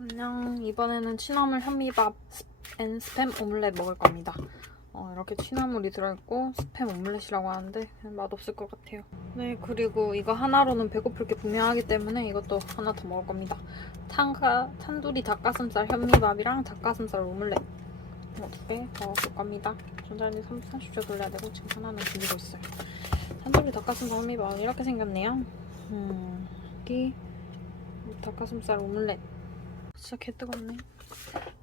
안녕. 이번에는 취나물 현미밥 앤 스팸 오믈렛 먹을 겁니다. 어, 이렇게 취나물이 들어있고 스팸 오믈렛이라고 하는데 맛없을 것 같아요. 네, 그리고 이거 하나로는 배고플 게 분명하기 때문에 이것도 하나 더 먹을 겁니다. 탄가, 탄두리 닭가슴살 현미밥이랑 닭가슴살 오믈렛 두개 먹을 겁니다. 전자레인지 30초 돌려야 되고 지금 하나는 돌리고 있어요. 탄두리 닭가슴살 현미밥 이렇게 생겼네요. 음, 여기 닭가슴살 오믈렛 진짜 개 뜨겁네.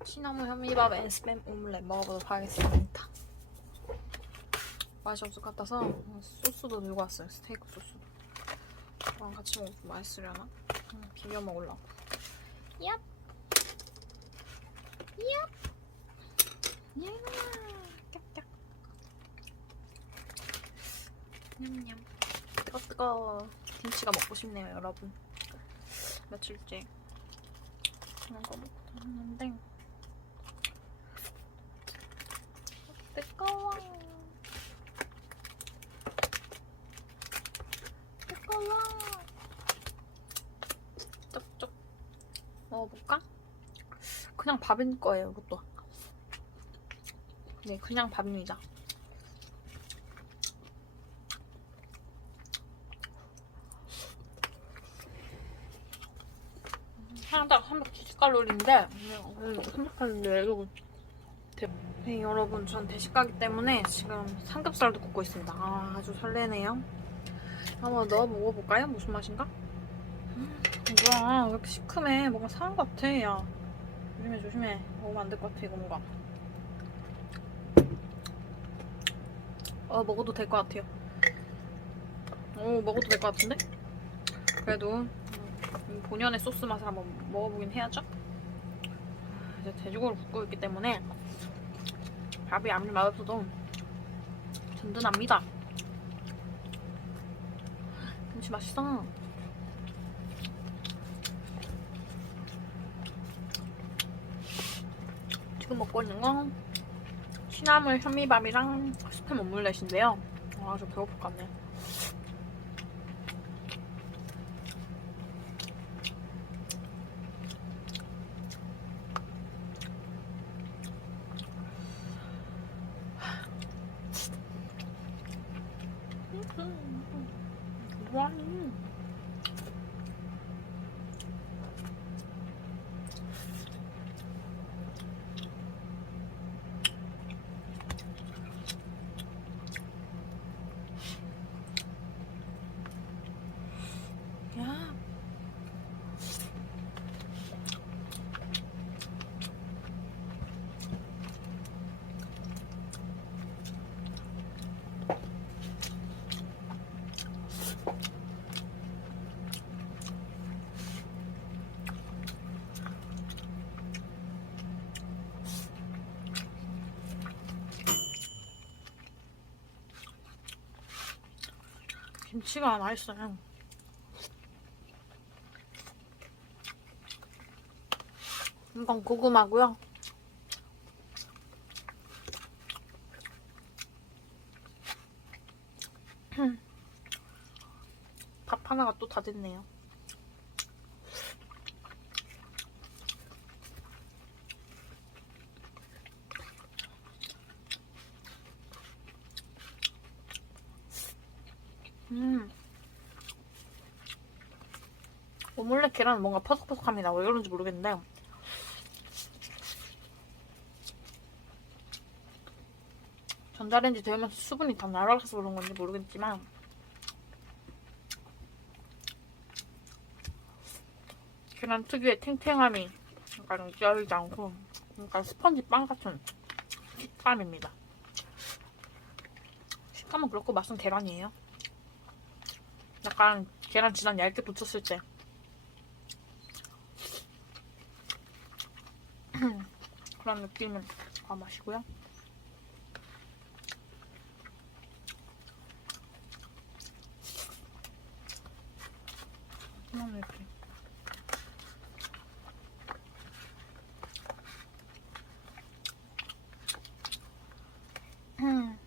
시나몬 현미밥 앤 스팸 오믈렛 먹어보도록 하겠습니다. 맛이 없을 것 같아서 소스도 들고 왔어요. 스테이크 소스도. 이랑 같이 먹으면 맛있으려나? 음, 비벼 먹으려고. 얍! 얍! 야! 깍깍. 냠냠. 뜨거 뜨거. 김치가 먹고 싶네요, 여러분. 며칠째 먹고 다녔는데. 뜨거워. 뜨거워. 쪽쪽. 먹어볼까? 그냥 밥일 거예요 이것도. 네 그냥 밥입니다 하나당 370칼로리인데 300칼로리인데 이거 네 여러분 전 대식가기 때문에 지금 삼겹살도 굽고 있습니다 아, 아주 설레네요 한번 넣어 먹어볼까요? 무슨 맛인가? 음, 뭐야 왜 이렇게 시큼해 뭔가 상한 것 같아 야 조심해 조심해 먹으면 안 될 것 같아 이거 뭔가 어 먹어도 될 것 같아요 오 먹어도 될 것 같은데? 그래도 음, 본연의 소스 맛을 한번 먹어보긴 해야죠. 이제 돼지고기를 굽고 있기 때문에 밥이 아무리 맛없어도 든든합니다. 김치 맛있어. 지금 먹고 있는 건 시나물 현미밥이랑 스팸 오믈렛인데요. 아, 저 배고플 것 같네. 와. 야. 김치가 맛있어요. 이건 고구마고요. 밥 하나가 또 다 됐네요. 음. 오믈렛 계란은 뭔가 퍼석퍼석합니다. 왜 그런지 모르겠는데. 전자레인지 데우면서 수분이 다 날아가서 그런 건지 모르겠지만 계란 특유의 탱탱함이 약간 느껴지지 않고 약간 스펀지 빵 같은 식감입니다. 식감은 그렇고 맛은 계란이에요. 약간 계란 지난 얇게 붙였을 때 그런 느낌은 아 맛이고요. 그냥 이렇게 음.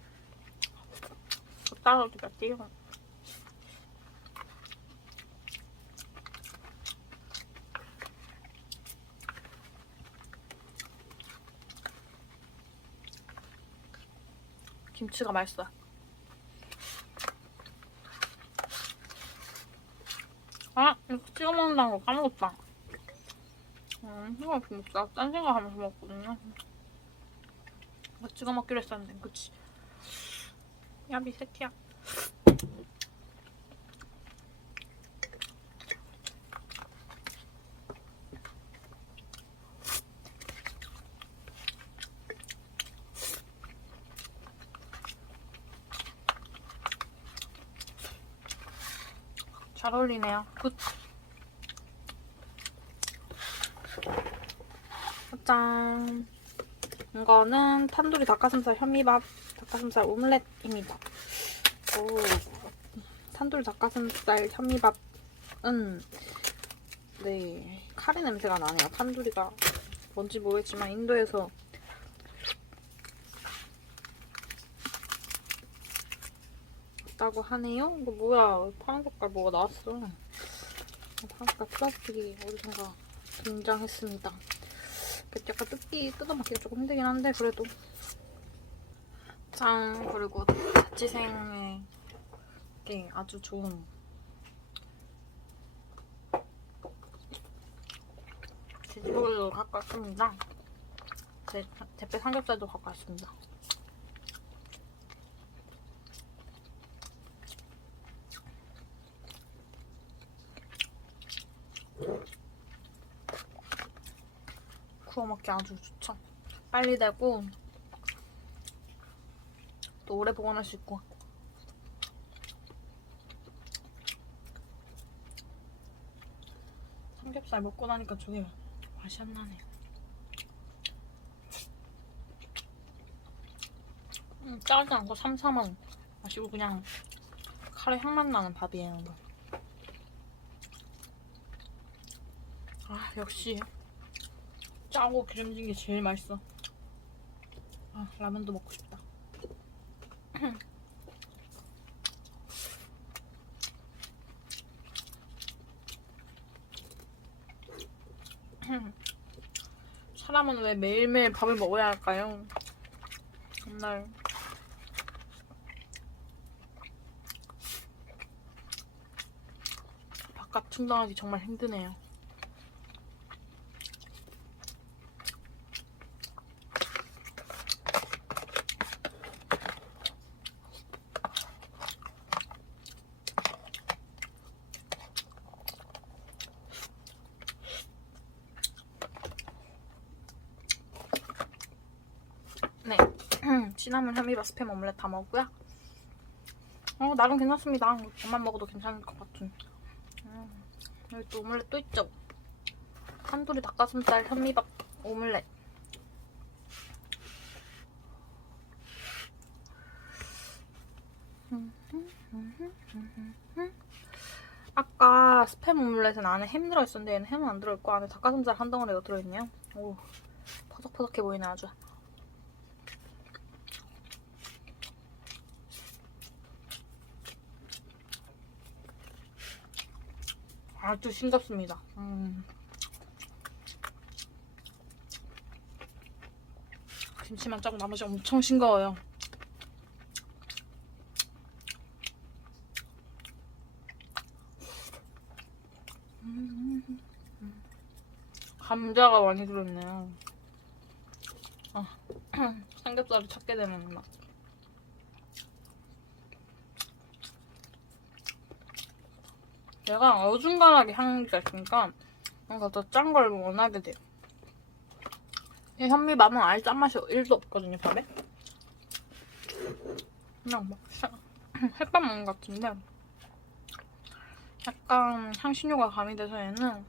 따로 좀 띄워. 김치가 맛있어요. 아, 이거 찍어 먹는다는 거 까먹었다. 음, 이거 먹자. 딴 생각하면서 먹거든요. 이거 찍어 먹기로 했었는데, 그치? 야비 새끼야. 잘 어울리네요. 굿. 짠. 이거는 탄두리 닭가슴살 현미밥 닭가슴살 오믈렛입니다. 오. 탄두리 닭가슴살 현미밥은 네 카레 냄새가 나네요. 탄두리가 뭔지 모르겠지만 인도에서 있다고 하네요. 이거 뭐야? 파란 색깔 뭐가 나왔어? 파란 색깔 플라스틱이 어디선가 등장했습니다. 약간 뜯기 뜯어먹기가 조금 힘들긴 한데 그래도 짠 그리고 자취생에게 아주 좋은 돼지고기도 갖고 왔습니다. 제 대패 삼겹살도 갖고 왔습니다. 구워 먹기 아주 좋죠. 빨리 되고 또 오래 보관할 수 있고. 삼겹살 먹고 나니까 저게 맛이 안 나네요. 음, 짜지 않고 삼삼한 맛이고 그냥 카레 향만 나는 밥이에요. 이거. 아 역시 짜고 기름진 게 제일 맛있어. 아, 라면도 먹고 싶다. 사람은 왜 매일매일 밥을 먹어야 할까요? 정말 바깥 충당하기 정말 힘드네요. 네. 시나몬 현미밥 스팸 오믈렛 다 먹고요. 어, 나름 괜찮습니다. 밥만 먹어도 괜찮을 것 같은. 음, 여기 또 오믈렛 또 있죠? 한돌이 닭가슴살 현미밥 오믈렛. 아까 스팸 오믈렛은 안에 햄 들어있었는데 얘는 햄은 안 들어있고 안에 닭가슴살 한 덩어리가 들어있네요. 오, 퍼석퍼석해 보이네 아주. 아주 싱겁습니다. 음. 김치만 짜고 나머지 엄청 싱거워요. 음. 감자가 많이 들었네요. 아, 삼겹살을 찾게 되는 맛. 얘가 어중간하게 향기가 있으니까 뭔가 더 짠 걸 원하게 돼요. 이 현미밥은 아예 짠맛이 1도 없거든요, 밥에. 그냥 막 샤- 햇밥 먹는 것 같은데 약간 향신료가 가미돼서 얘는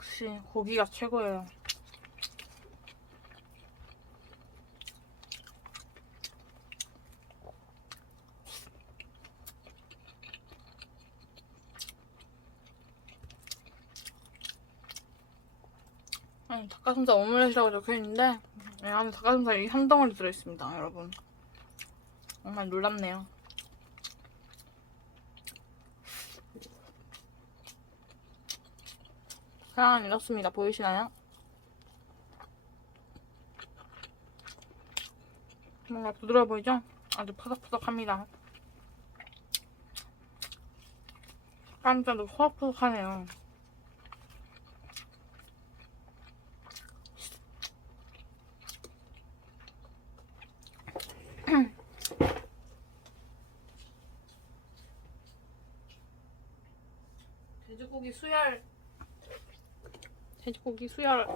역시 고기가 최고예요. 아니, 닭가슴살 오믈렛이라고 적혀있는데 이 안에 닭가슴살이 한 덩어리 들어있습니다, 여러분. 정말 놀랍네요. 사랑은 이렇습니다. 보이시나요? 뭔가 부드러워 보이죠? 아주 퍼석퍼석합니다. 깜짝도 퍼석퍼석하네요. 돼지고기 수혈 돼지고기 수혈.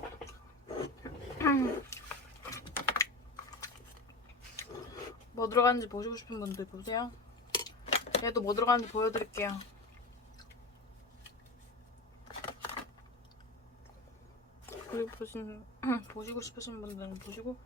뭐 들어가는지 보시고 싶은 분들 보세요. 얘도 뭐 들어가는지 보여드릴게요. 그리고 보신, 보시고 싶으신 분들은 보시고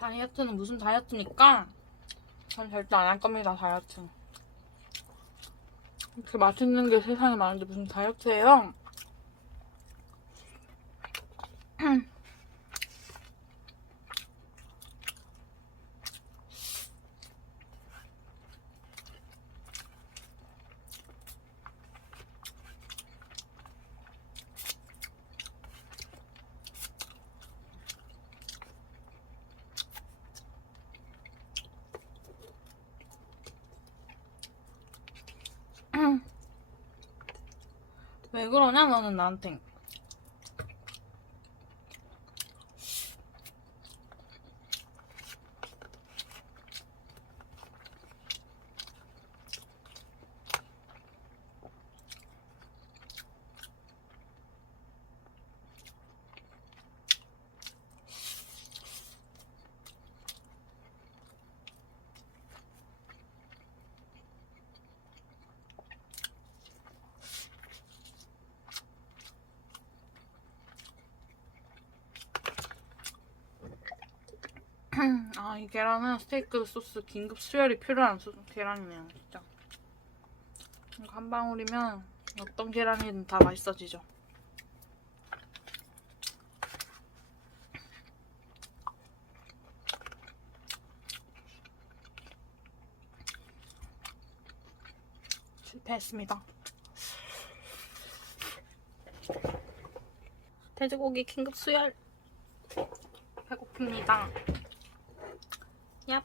다이어트는 무슨 다이어트입니까? 전 절대 안 할 겁니다, 다이어트. 이렇게 맛있는 게 세상에 많은데 무슨 다이어트예요? 왜 그러냐, 너는 나한테. 아, 이 계란은 스테이크 소스 긴급 수혈이 필요한 소, 계란이네요, 진짜. 한 방울이면 어떤 계란이든 다 맛있어지죠. 실패했습니다. 돼지고기 긴급 수혈. 배고픕니다. 얍.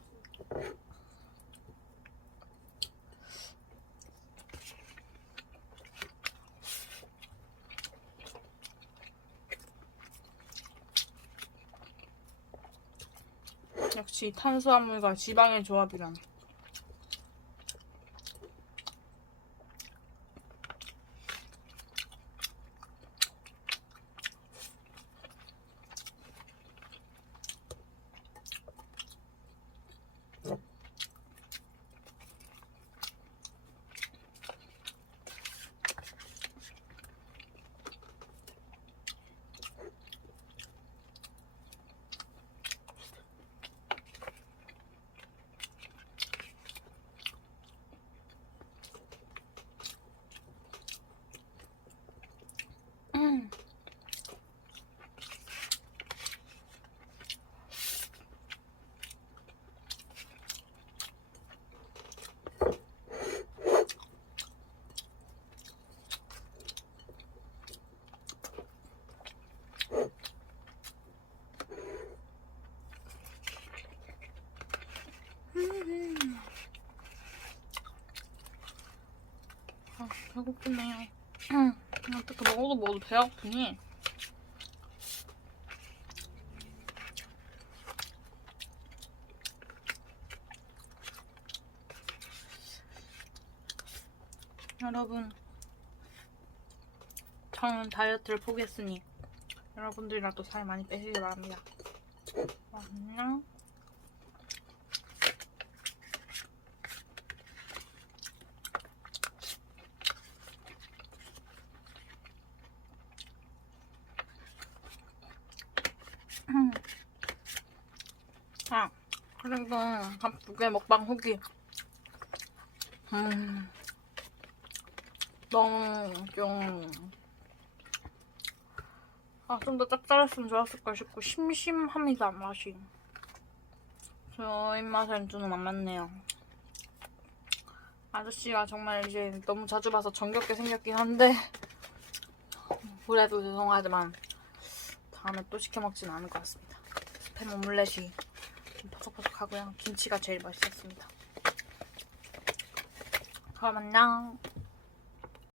역시 탄수화물과 지방의 조합이란. 아프네요. 어떻게 먹어도 먹어도 배 아프니? 여러분, 저는 다이어트를 포기했으니 여러분들이라도 살 많이 빼시기 바랍니다. 안녕. 아, 그리고 한국의 먹방 후기. 음, 너무 좀, 아, 좀 더 짭짤했으면 좋았을까 싶고, 심심합니다, 맛이. 저 입맛엔 좀안 맞네요. 아저씨가 정말 이제 너무 자주 봐서 정겹게 생겼긴 한데, 그래도 죄송하지만, 다음에 또 시켜 먹진 않을 것 같습니다. 스팸 오믈렛이 좀 퍼석퍼석하고요. 김치가 제일 맛있었습니다. 그럼 안녕.